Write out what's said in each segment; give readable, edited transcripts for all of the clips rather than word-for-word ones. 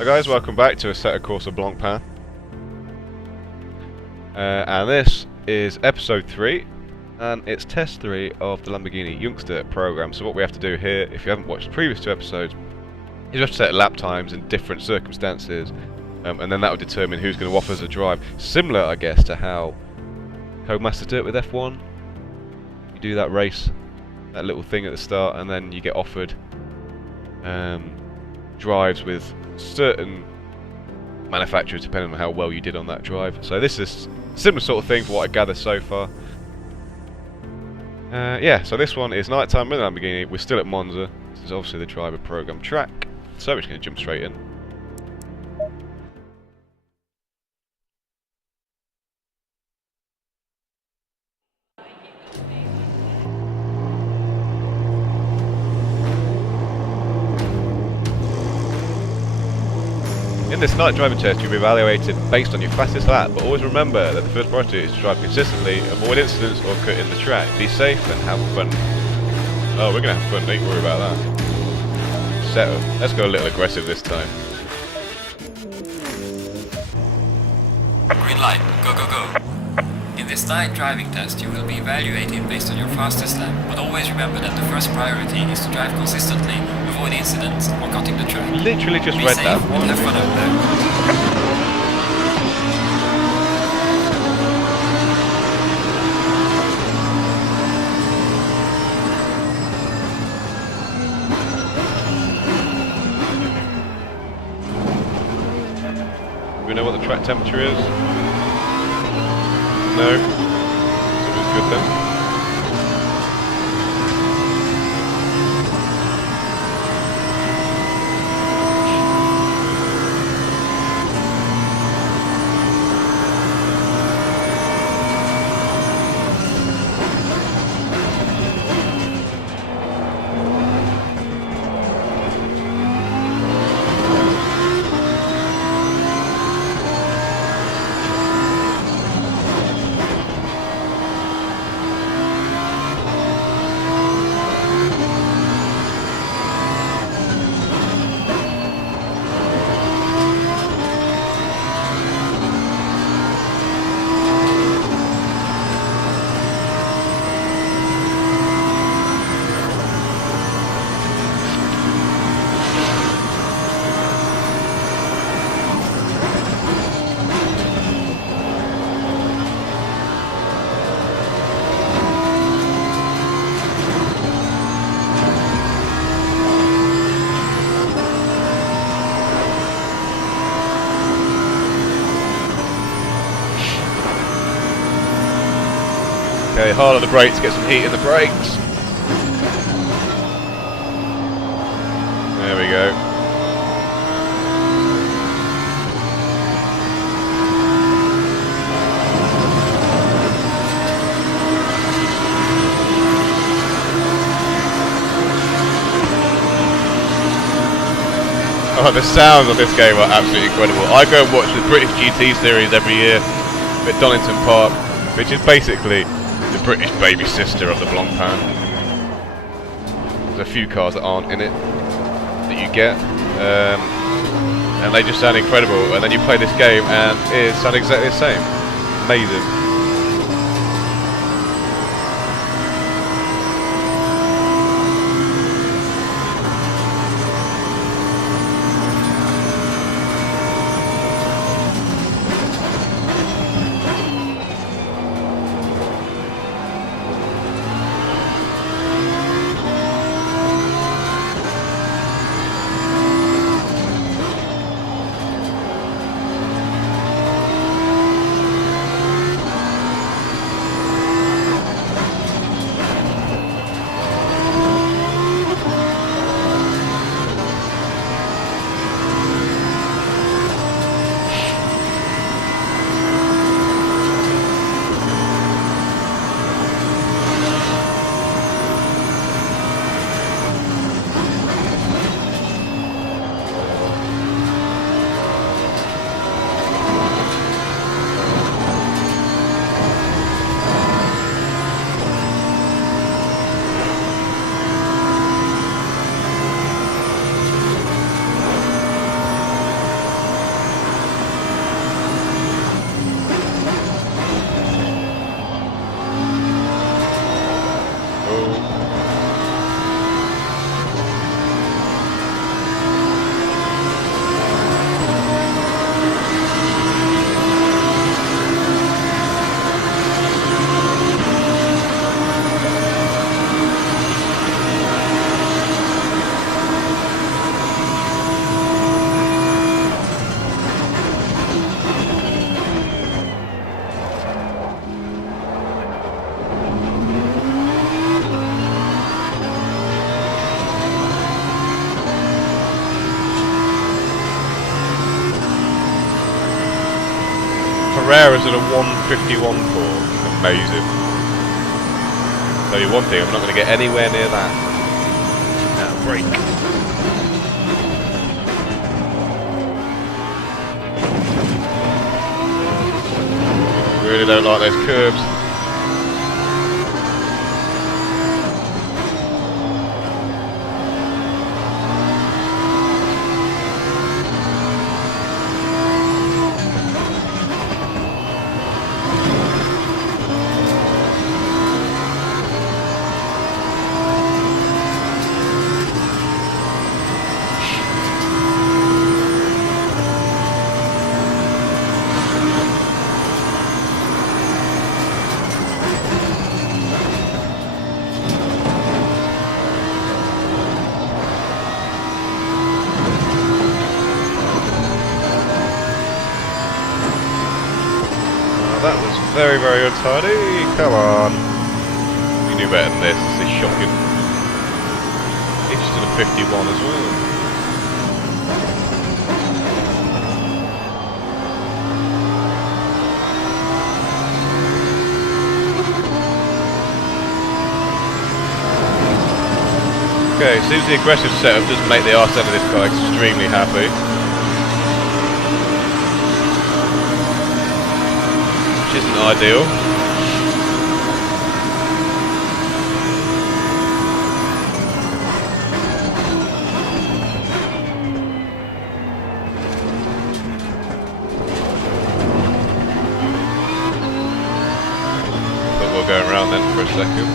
Hi guys, welcome back to Assetto Corsa Blancpain. And this is episode 3, and it's test 3 of the Lamborghini Youngster program. So what we have to do here, if you haven't watched the previous 2 episodes, is you have to set lap times in different circumstances, and then that will determine who's going to offer us a drive. Similar, I guess, to how Codemasters do it with F1. You do that race, that little thing at the start, and then you get offered drives with certain manufacturers depending on how well you did on that drive. So this is a similar sort of thing for what I gather so far. Yeah, so this one is nighttime with the Lamborghini. We're still at Monza. This is obviously the driver program track. So we're just going to jump straight in. In this night driving test, you'll be evaluated based on your fastest lap, but always remember that the first priority is to drive consistently, avoid incidents or cut in the track, be safe and have fun. Oh, we're going to have fun, don't worry about that. Set up. Let's go a little aggressive this time. Green light, go go go. In this night driving test, you will be evaluated based on your fastest lap, but always remember that the first priority is to drive consistently, avoid incidents or cutting the track. Literally just Be read safe that. and have fun out there. Do we know what the track temperature is? No. So it's good then. Okay, hard on the brakes, get some heat in the brakes. There we go. Oh, the sounds of this game are absolutely incredible. I go and watch the British GT Series every year at Donington Park, which is basically the British baby sister of the Blancpain. There's a few cars that aren't in it that you get, and they just sound incredible. And then you play this game and it sounds exactly the same. Amazing. rare as in a 151 core. Amazing. Tell you one thing, I'm not going to get anywhere near that. Now, break. Really don't like those curbs. That was very, very untidy. Come on. You knew better than this. This is shocking. He's just in a 51 as well. Okay, seems the aggressive setup doesn't make the arse end of this car extremely happy. Which isn't ideal. But we'll go around then for a second.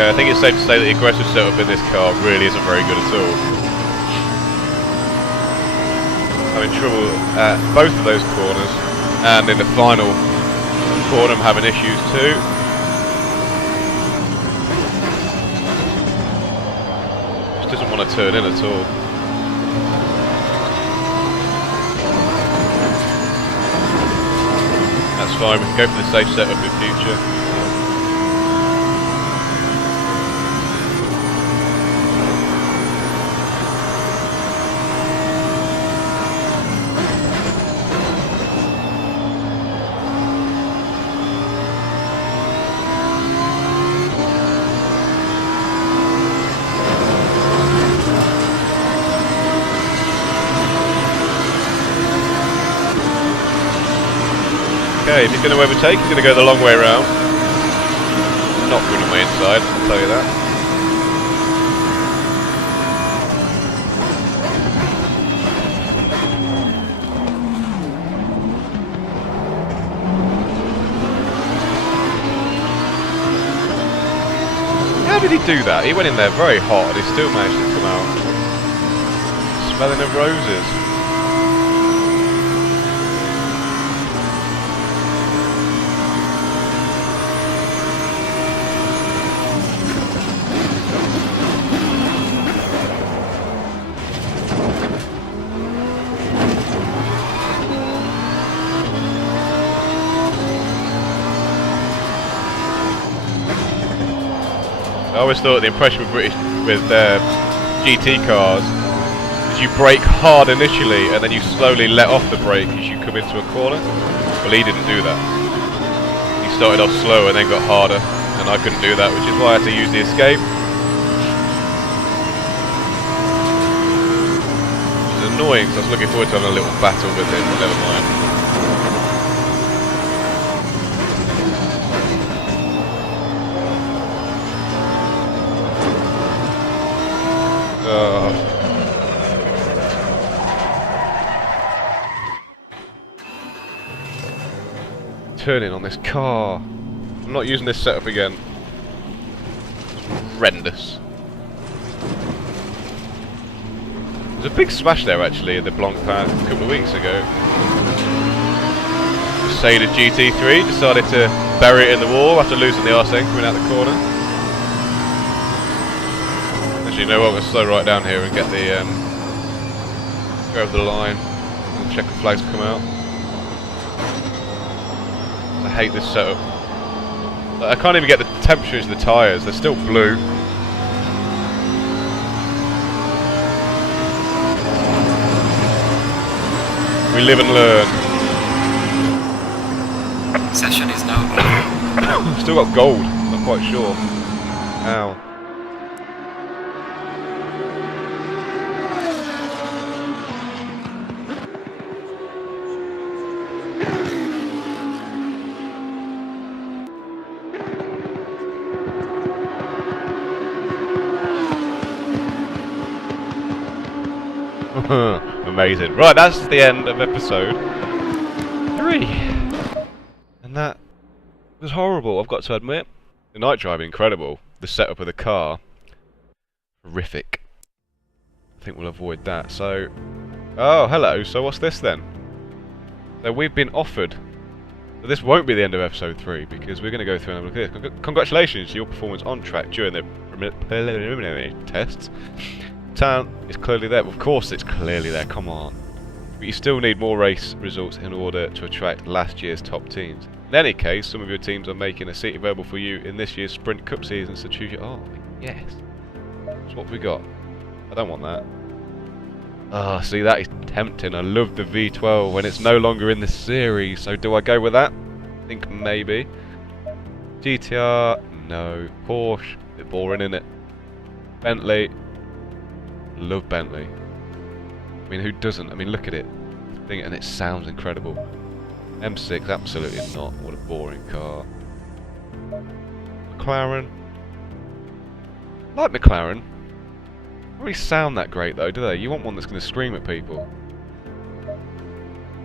Okay, I think it's safe to say that the aggressive setup in this car really isn't very good at all. Having trouble at both of those corners, and in the final corner I'm having issues too. Just doesn't want to turn in at all. That's fine, we can go for the safe setup in future. Okay, if he's going to overtake, he's going to go the long way around. Not good on my inside, I'll tell you that. How did he do that? He went in there very hot and he still managed to come out smelling of roses. I always thought the impression with GT cars is you brake hard initially and then you slowly let off the brake as you come into a corner. Well, he didn't do that. He started off slow and then got harder, and I couldn't do that, which is why I had to use the escape. Which is annoying, because I was looking forward to having a little battle with him, but never mind. Turning on this car. I'm not using this setup again. It's horrendous. There's a big smash there actually in the Blancpain a couple of weeks ago. Assetto GT3 decided to bury it in the wall after losing the arse end coming out the corner. Actually, you know what? We'll slow right down here and get the go over the line and check the flags come out. I hate this setup. I can't even get the temperatures of the tyres. They're still blue. We live and learn. Session is now over. Still got gold, not quite sure. Ow. Amazing. Right, that's the end of episode 3. And that was horrible, I've got to admit. The night driving, incredible. The setup of the car, horrific. I think we'll avoid that. So, oh, hello. So what's this then? So we've been offered. So this won't be the end of episode 3 because we're going to go through and have a look at this. Congratulations to your performance on track during the preliminary tests. Talent is clearly there. Of course it's clearly there, come on. But you still need more race results in order to attract last year's top teams. In any case, some of your teams are making a seat available for you in this year's Sprint Cup season, so choose your... Oh, yes. That's what we got. I don't want that. Ah, see, that is tempting. I love the V12 when it's no longer in the series, so do I go with that? I think maybe. GTR, no. Porsche, a bit boring, innit? Bentley, love Bentley. I mean, who doesn't? I mean, look at it. And it sounds incredible. M6, absolutely not. What a boring car. McLaren. I like McLaren. Don't really sound that great though, do they? You want one that's going to scream at people.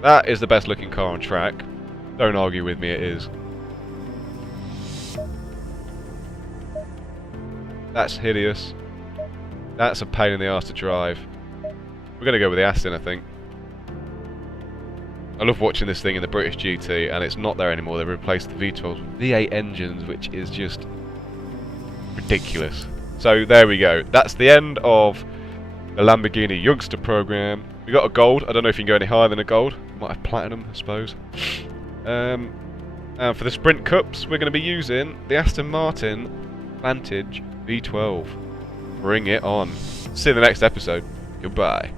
That is the best looking car on track. Don't argue with me, it is. That's hideous. That's a pain in the arse to drive. We're going to go with the Aston, I think. I love watching this thing in the British GT, and it's not there anymore. They've replaced the V12s with V8 engines, which is just ridiculous. So there we go. That's the end of the Lamborghini Youngster program. We got a gold. I don't know if you can go any higher than a gold. Might have platinum, I suppose. And for the Sprint Cups, we're going to be using the Aston Martin Vantage V12. Bring it on. See you in the next episode. Goodbye.